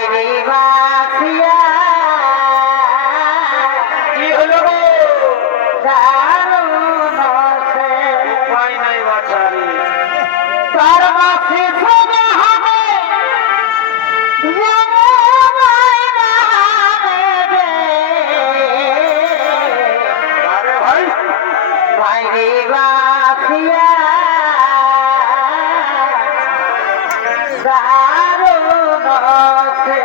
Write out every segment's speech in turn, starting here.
বাইরে বাসিয়া কি হলো গো? দারুণ সে উপায় নাই বাছারি। তার মাসে সোজা হবে যেন ময়দানে রে। আরে ভাই বাইরে বাসিয়া দারুণ সে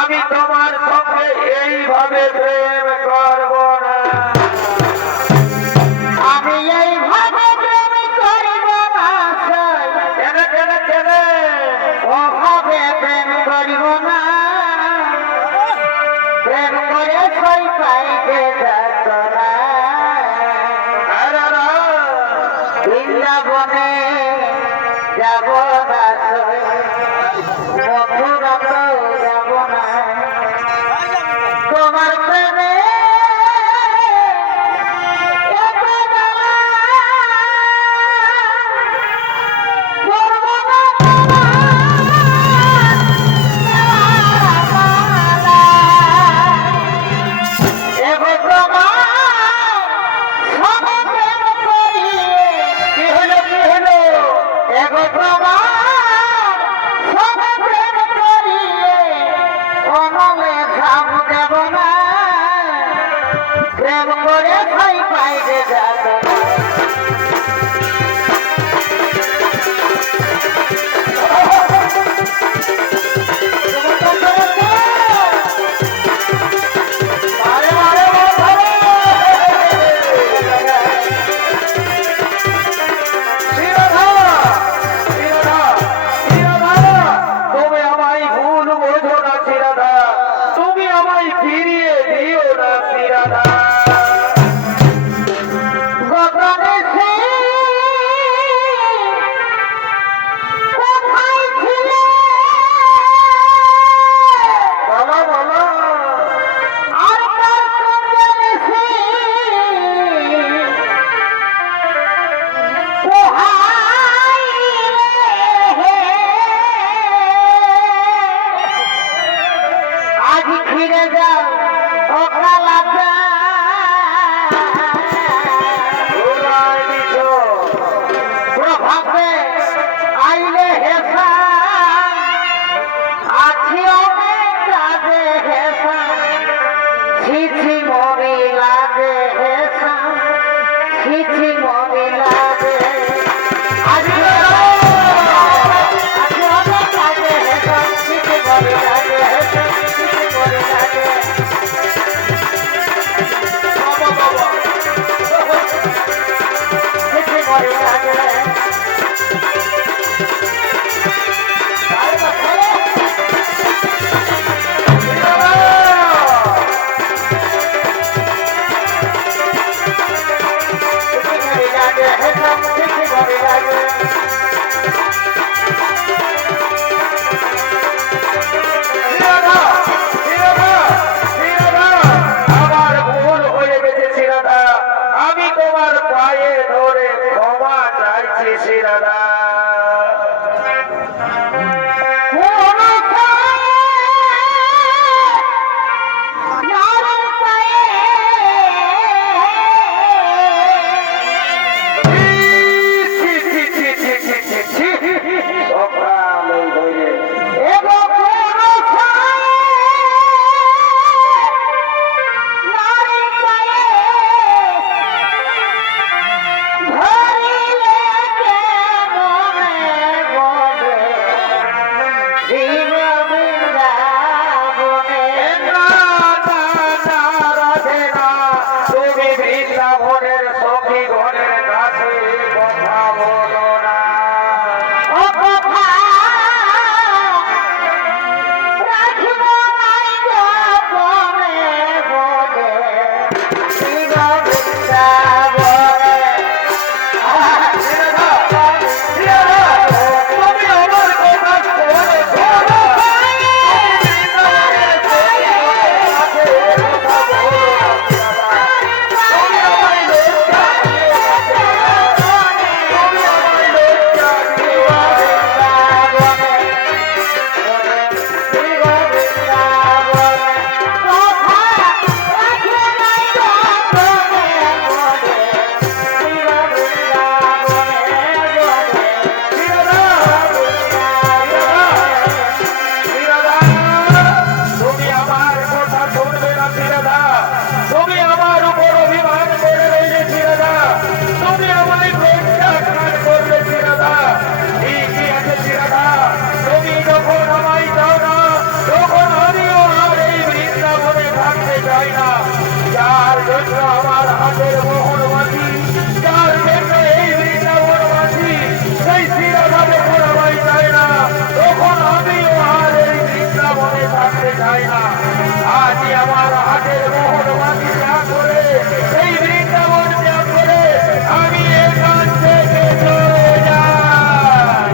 আমি তোমার সঙ্গে এইভাবে প্রেম করব না। আমি এইভাবে প্রেম করিব না কেন কেন কেন? ওভাবে প্রেম করিব না প্রেম করে সই পাই যে যাতনা বৃন্দাবনে যাব না সই তোমার সবে প্রেম করিলে অনলে ধাম দেব না প্রেম করে খাই পাই যে যাতনা তুমি আমায় ভুল বোঝো না শ্রীরাধা তুমি আমায় ফিরিয়ে দিও না শ্রীরাধা গগনে সে কোথায় ছিলে বলো বলো আর কার কুঞ্জনে সে আজ ফিরে যাও অকালাটা ঘুরাই দিছো প্রভাবে আইলে হেসা আছি অনেক কাজে হেসা ছিছি মরি লাগে হেসা ছিছি মরি লাগে আছি অনেক কাজে হেসা ছিছি মরি লাগে হেসা ছিছি মরি লাগে ছিছি মরি লাগে শ্রীরাধা শ্রীরাধা শ্রীরাধা আমার ভুল হয়ে গেছে শ্রীরাধা আমি তোমার পায়ে ধরে ক্ষমা চাইছি শ্রীরাধা ছি, ছি, ছি, ছি, ছি, ছি, ছি। সকাল এই ধরে না, না, না, রাধে না। তুমি বৃন্দাবনের সখী গণের কাছে কথা বলো না শ্রীরাধা শ্রীরাধা তুমি আমার কথা শোনো শ্রীরাধা বৃন্দাবনের সখী গণের কাছে কথা বলো না শ্রীরাধা তুমি আমায় লজ্জা তুমি আমায় লজ্জা দিও তুমি আমার কথা শুনবে না শ্রীরাধা তুমি আমার উপর অভিমান করে রইলে শ্রীরাধা তুমি আমায় প্রত্যাখ্যান করলে শ্রীরাধা ঠিকই আছে শ্রীরাধা তুমি যখন আমায় চাও না তখন আমিও আর এই বৃন্দাবনে থাকতে চাই না যার জন্য আমার হাতের মোহন মাঝি যার জন্য এই বৃন্দাবন মাঝি সেই শ্রীরাধা যখন আমায় চায় না তখন আমিও আর এই বৃন্দাবনে থাকতে চাই না আজই আমার হাতের মোহন মাঝি ত্যাগ করে এই বৃন্দাবন ত্যাগ করে আমি এখান থেকে চলে যাই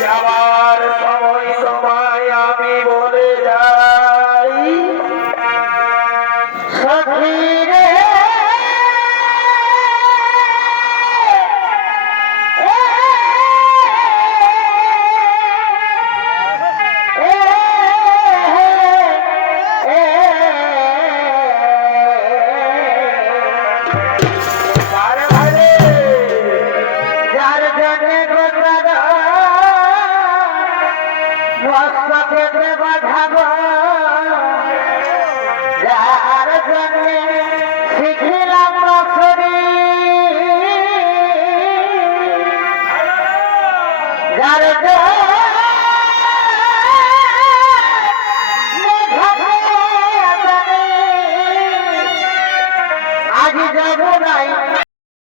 যাওয়ার সময় তোমায় আমি বলে যাই সখী রে যার আজ যাব নাই